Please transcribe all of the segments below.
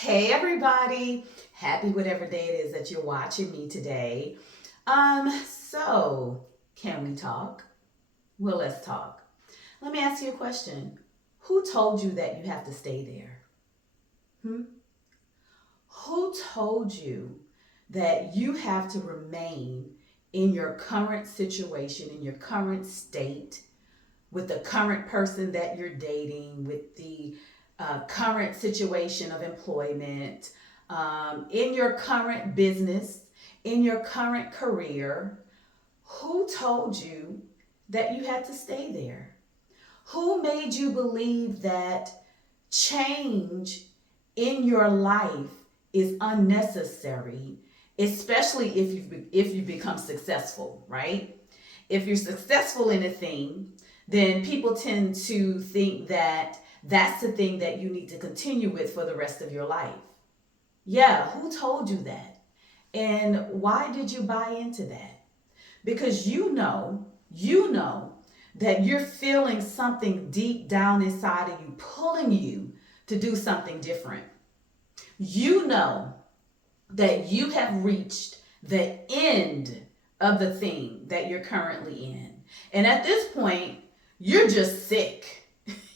Hey everybody, happy whatever day it is that you're watching me today. So can we talk? Well, let's talk. Let me ask you a question. Who told you that you have to stay there? Hmm? Who told you that you have to remain in your current situation, in your current state, with the current person that you're dating, with the current situation of employment, in your current business, in your current career? Who told you that you had to stay there? Who made you believe that change in your life is unnecessary, especially if you become successful, right? If you're successful in a thing, then people tend to think that that's the thing that you need to continue with for the rest of your life. Yeah, who told you that? And why did you buy into that? Because you know that you're feeling something deep down inside of you pulling you to do something different. You know that you have reached the end of the thing that you're currently in. And at this point, you're just sick.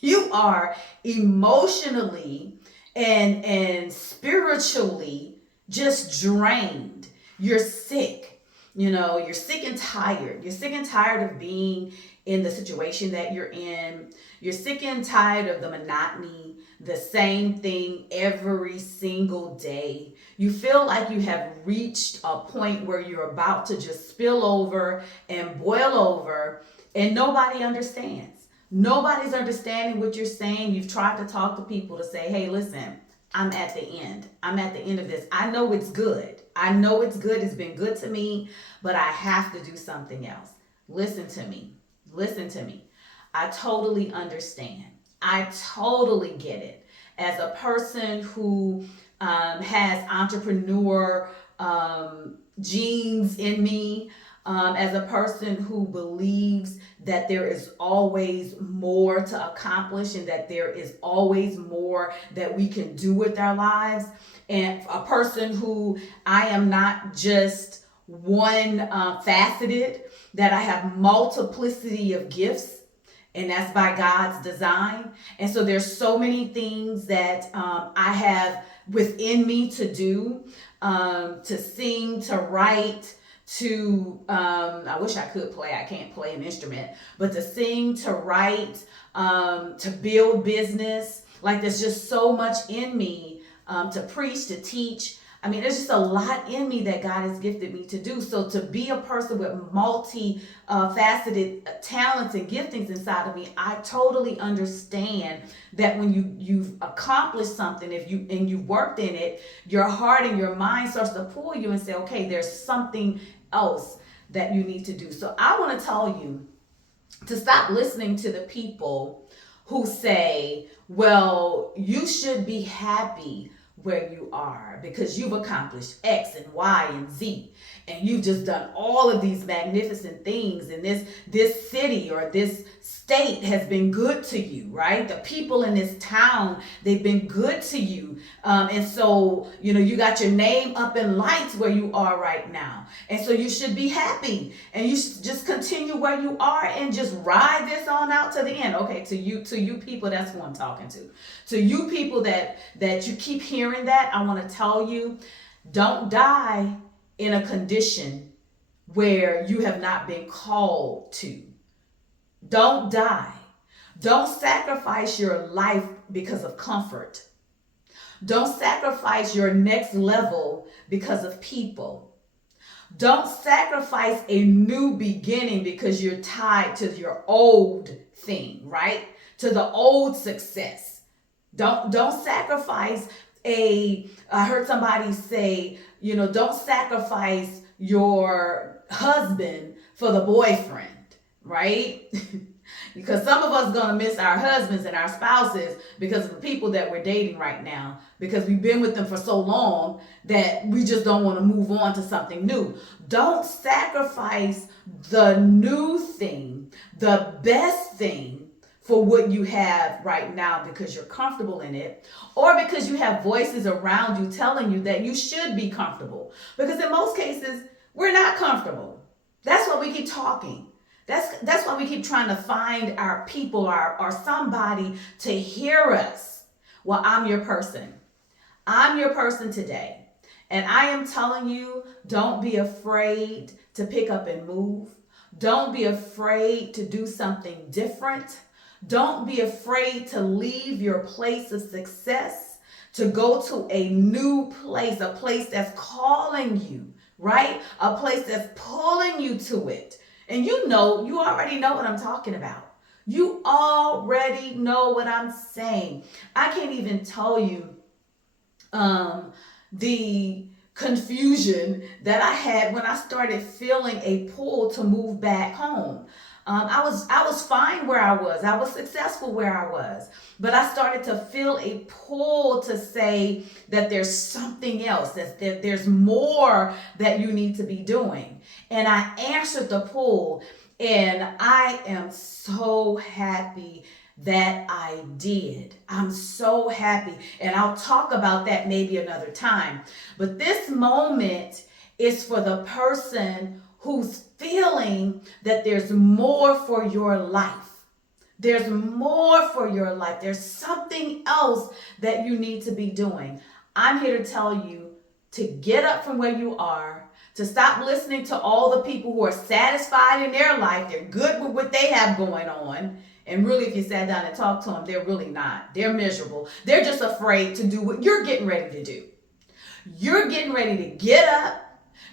You are emotionally and spiritually just drained. You're sick. You're sick and tired. You're sick and tired of being in the situation that you're in. You're sick and tired of the monotony, the same thing every single day. You feel like you have reached a point where you're about to just spill over and boil over, and nobody understands. Nobody's understanding what you're saying. You've tried to talk to people to say, hey, listen, I'm at the end. I'm at the end of this. I know it's good. I know it's good. It's been good to me, but I have to do something else. Listen to me. Listen to me. I totally understand. I totally get it. As a person who has entrepreneur genes in me, as a person who believes that there is always more to accomplish and that there is always more that we can do with our lives, and a person who I am not just one faceted, that I have multiplicity of gifts, and that's by God's design. And so there's so many things that I have within me to do, to sing, to write, to I wish I could play. I can't play an instrument, but to sing, to write, to build business. Like there's just so much in me, to preach, to teach. I mean, there's just a lot in me that God has gifted me to do. So to be a person with multi faceted talents and giftings inside of me, I totally understand that when you've accomplished something, if you've worked in it, your heart and your mind starts to pull you and say, okay, there's something else that you need to do. So I want to tell you to stop listening to the people who say, well, you should be happy where you are because you've accomplished X and Y and Z, and you've just done all of these magnificent things, and this city or this state has been good to you, right? The people in this town, they've been good to you, and so you got your name up in lights where you are right now, and so you should be happy, and you should just continue where you are and just ride this on out to the end. Okay, to you people, that's who I'm talking to you people that you keep hearing that. I want to tell you, don't die in a condition where you have not been called to. Don't die. Don't sacrifice your life because of comfort. Don't sacrifice your next level because of people. Don't sacrifice a new beginning because you're tied to your old thing, right? To the old success. Don't sacrifice I heard somebody say, don't sacrifice your husband for the boyfriend, right? Because some of us gonna miss our husbands and our spouses because of the people that we're dating right now, because we've been with them for so long that we just don't want to move on to something new. Don't sacrifice the new thing, the best thing, for what you have right now because you're comfortable in it, or because you have voices around you telling you that you should be comfortable. Because in most cases, we're not comfortable. That's why we keep talking. That's why we keep trying to find our people or somebody to hear us. Well, I'm your person. I'm your person today. And I am telling you, don't be afraid to pick up and move. Don't be afraid to do something different. Don't be afraid to leave your place of success to go to a new place, a place that's calling you, right? A place that's pulling you to it. And you already know what I'm talking about. You already know what I'm saying. I can't even tell you the confusion that I had when I started feeling a pull to move back home. I was fine where I was. I was successful where I was. But I started to feel a pull to say that there's something else, that there's more that you need to be doing. And I answered the pull, and I am so happy that I did. I'm so happy. And I'll talk about that maybe another time. But this moment is for the person who's feeling that there's more for your life. There's more for your life. There's something else that you need to be doing. I'm here to tell you to get up from where you are, to stop listening to all the people who are satisfied in their life. They're good with what they have going on. And really, if you sat down and talked to them, they're really not. They're miserable. They're just afraid to do what you're getting ready to do. You're getting ready to get up.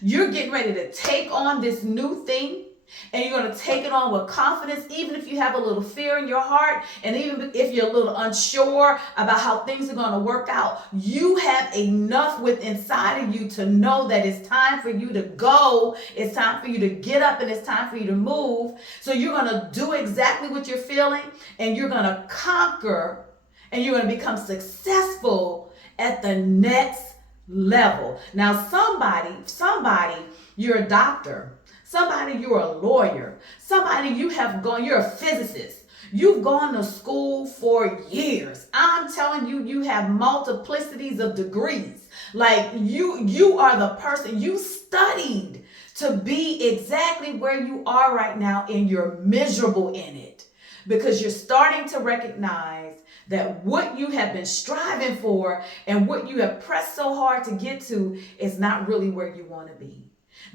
You're getting ready to take on this new thing. And you're going to take it on with confidence, even if you have a little fear in your heart, and even if you're a little unsure about how things are going to work out. You have enough within inside of you to know that it's time for you to go. It's time for you to get up, and it's time for you to move. So you're going to do exactly what you're feeling, and you're going to conquer, and you're going to become successful at the next level. Now, somebody, you're a doctor. Somebody, you're a lawyer. Somebody, you're a physicist. You've gone to school for years. I'm telling you, you have multiplicities of degrees. Like you are the person, you studied to be exactly where you are right now, and you're miserable in it because you're starting to recognize that what you have been striving for and what you have pressed so hard to get to is not really where you want to be.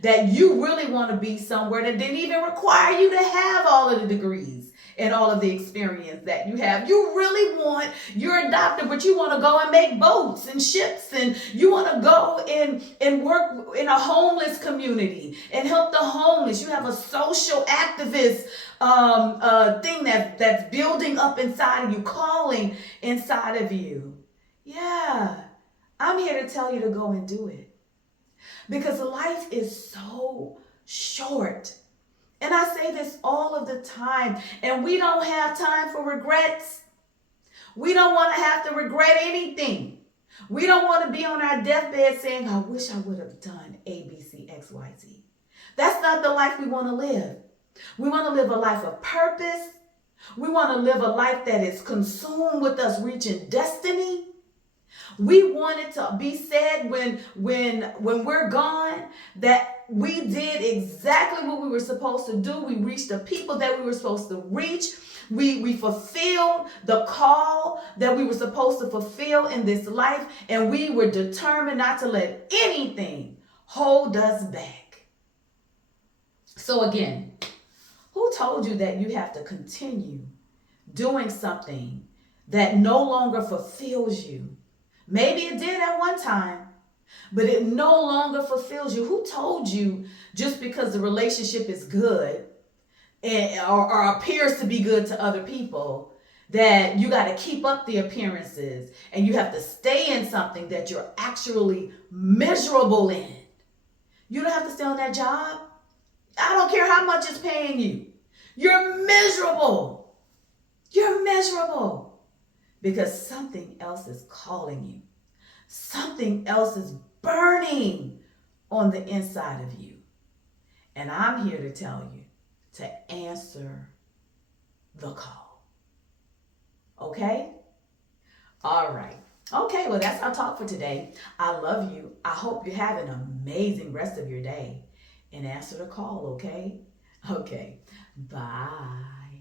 That you really want to be somewhere that didn't even require you to have all of the degrees and all of the experience that you have. You're a doctor, but you want to go and make boats and ships, and you want to go and work in a homeless community and help the homeless. You have a social activist thing that's building up inside of you, calling inside of you. Yeah, I'm here to tell you to go and do it. Because life is so short. And I say this all of the time. And we don't have time for regrets. We don't want to have to regret anything. We don't want to be on our deathbed saying, I wish I would have done A, B, C, X, Y, Z. That's not the life we want to live. We want to live a life of purpose. We want to live a life that is consumed with us reaching destiny. We want it to be said when we're gone that we did exactly what we were supposed to do. We reached the people that we were supposed to reach. We fulfilled the call that we were supposed to fulfill in this life, and we were determined not to let anything hold us back. So again, who told you that you have to continue doing something that no longer fulfills you? Maybe it did at one time, but it no longer fulfills you. Who told you just because the relationship is good or appears to be good to other people that you got to keep up the appearances and you have to stay in something that you're actually miserable in? You don't have to stay on that job. I don't care how much it's paying you. You're miserable. You're miserable. Because something else is calling you. Something else is burning on the inside of you. And I'm here to tell you to answer the call. Okay? All right. Okay, well, that's our talk for today. I love you. I hope you have an amazing rest of your day. And answer the call, okay? Okay. Bye.